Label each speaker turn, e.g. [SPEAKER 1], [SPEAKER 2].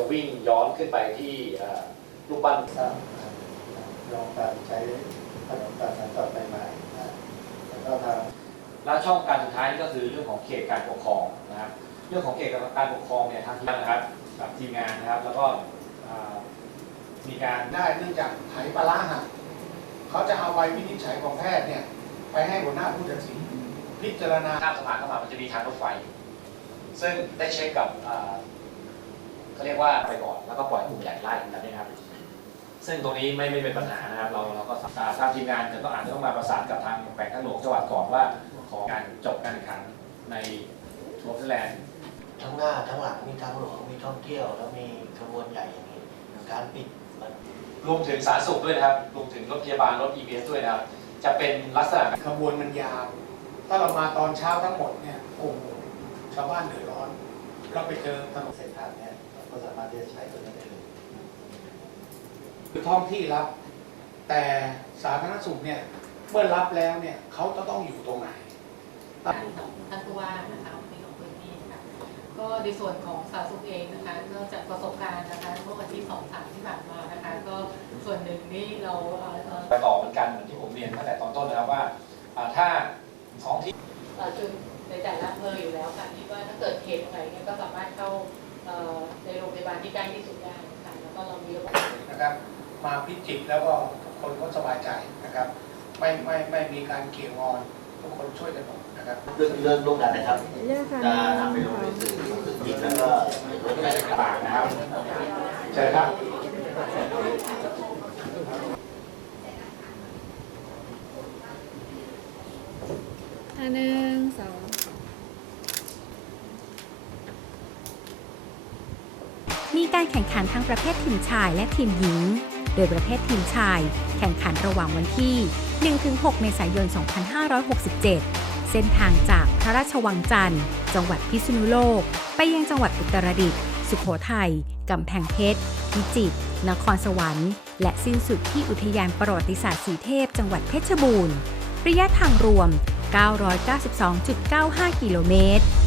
[SPEAKER 1] วิ่งย้อนขึ้นไปที่รูปปั้น
[SPEAKER 2] ลองการใช้ถนนการสัญจรใหม่ๆนะแล้วก็ทาง
[SPEAKER 1] และช่องการสุดท้ายนี่ก็คือเรื่องของเขตการปกครองนะครับเรื่องของเขตการปกครองเนี่ยทางทีมนะครับกับทีมงานนะครับแล้วก็มีการ
[SPEAKER 2] ได้เนื่องจากไหปลาร้าหักเขาจะเอาใบวินิจฉัยของแพทย์เนี่ยไปให้หัวหน้าผู้ตัดสินพิจารณา
[SPEAKER 1] ข้ามสะพานเข้ามามันจะมีทางรถไฟซึ่งได้เช็คกับเขาเรียกว่าไปก่อนแล้วก็ปล่อยกลุ่มใหญ่ไล่แบบนี้ครับซึ่งตรงนี้ไม่เป็นปัญหานะครับเราก็ทางทีมงานจะต้องอาจจะต้องมาประสานกับทางแขวงทางหลวงจังหวัดก่อนว่าขอการจบการแข่งขันในทัวร์ฟินแลนด์
[SPEAKER 3] ทั้งหน้าทั้งหลังมีทางหลวงมีท่องเที่ยวแล้วมีขบวนใหญ่อย่างนี้การปิด
[SPEAKER 1] รวมถึงสาธารณสุขด้วยนะครับรวมถึงรถพยาบาลรถ EMS ด้วยนะครับจะเป็นลักษณะ
[SPEAKER 2] ขบวนมันยาวถ้าเรามาตอนเช้าทั้งหมดเนี่ยโอ้โหชาวบ้านเดือดร้อนเราไปเจอถนนเส้นทางเนี่ยเราก็สามารถที่จะใช้ตัวนี้ได้เลยคือท้องที่รับแต่สาธารณสุขเนี่ยเมื่อรับแล้วเนี่ยเขาจะต้องอยู่ตรงไหน
[SPEAKER 4] ของท่านผู้ว่านะคะในของพื้นที่ค่ะก็ในส่วนของสาธารณสุขเองนะคะก็จากประสบการณ์นะคะเมื่อวันที่2-3ที่ผ่านมานะคะก็ส่วนหนึ่งที่เรา
[SPEAKER 1] ไปต่อเหมือนกันเหมือนที่ผมเรียนตั้งแต่ตอนต้นนะครับว่าถ้าท้องที่
[SPEAKER 4] จุดในแต่ละอำเภออยู่แล้วค่ะที่ว่าถ้าเกิดเหตุอะไรเนี่ยก็สามารถเข้าในโรงพยาบาลที่ใกล้ที่สุดได้ค่ะแล้วก็เรามีระบบ
[SPEAKER 2] นะครับมาพิจิตรแล้วก็ทุกคนก็สบายใจนะครับไม่มีการเกี่ยงงอนทุกคนช่วยกันหมดนะครับ
[SPEAKER 3] เรื่องร่วมกันนะครับจะทำไปลงในสื่อจริงแล้วก็ลดการ
[SPEAKER 1] ต่างนะครับใช่ครับ
[SPEAKER 5] 1 2
[SPEAKER 6] มีการแข่งขันทั้งประเภททีมชายและทีมหญิง โดยประเภททีมชายแข่งขันระหว่างวันที่ 1-6 เมษายน 2567 เส้นทางจากพระราชวังจันทร์ จังหวัดพิษณุโลก ไปยังจังหวัดอุตรดิตถ์ สุโขทัย กำแพงเพชร พิจิตร นครสวรรค์ และสิ้นสุดที่อุทยานประวัติศาสตร์สีเทพ จังหวัดเพชรบูรณ์ ระยะทางรวม 992.95 กิโลเมตร